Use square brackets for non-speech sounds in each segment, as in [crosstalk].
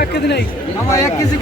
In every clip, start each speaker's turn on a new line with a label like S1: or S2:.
S1: এক কেজি নেই আমার এক কেজি।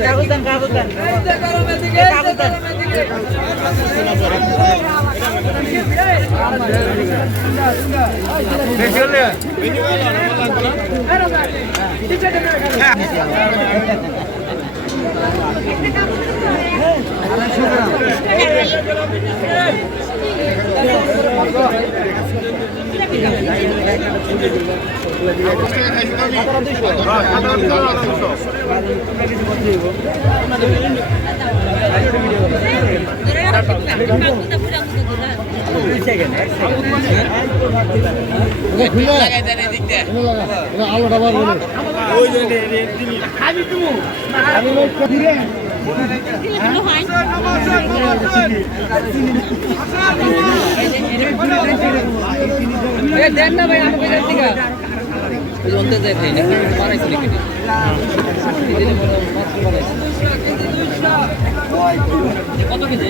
S1: কাগজ দেন কাগজ দেন কাগজ দেন কাগজ দেন Gracias. আলোটা বার কত কেজি?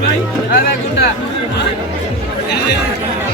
S1: ভাই [laughs]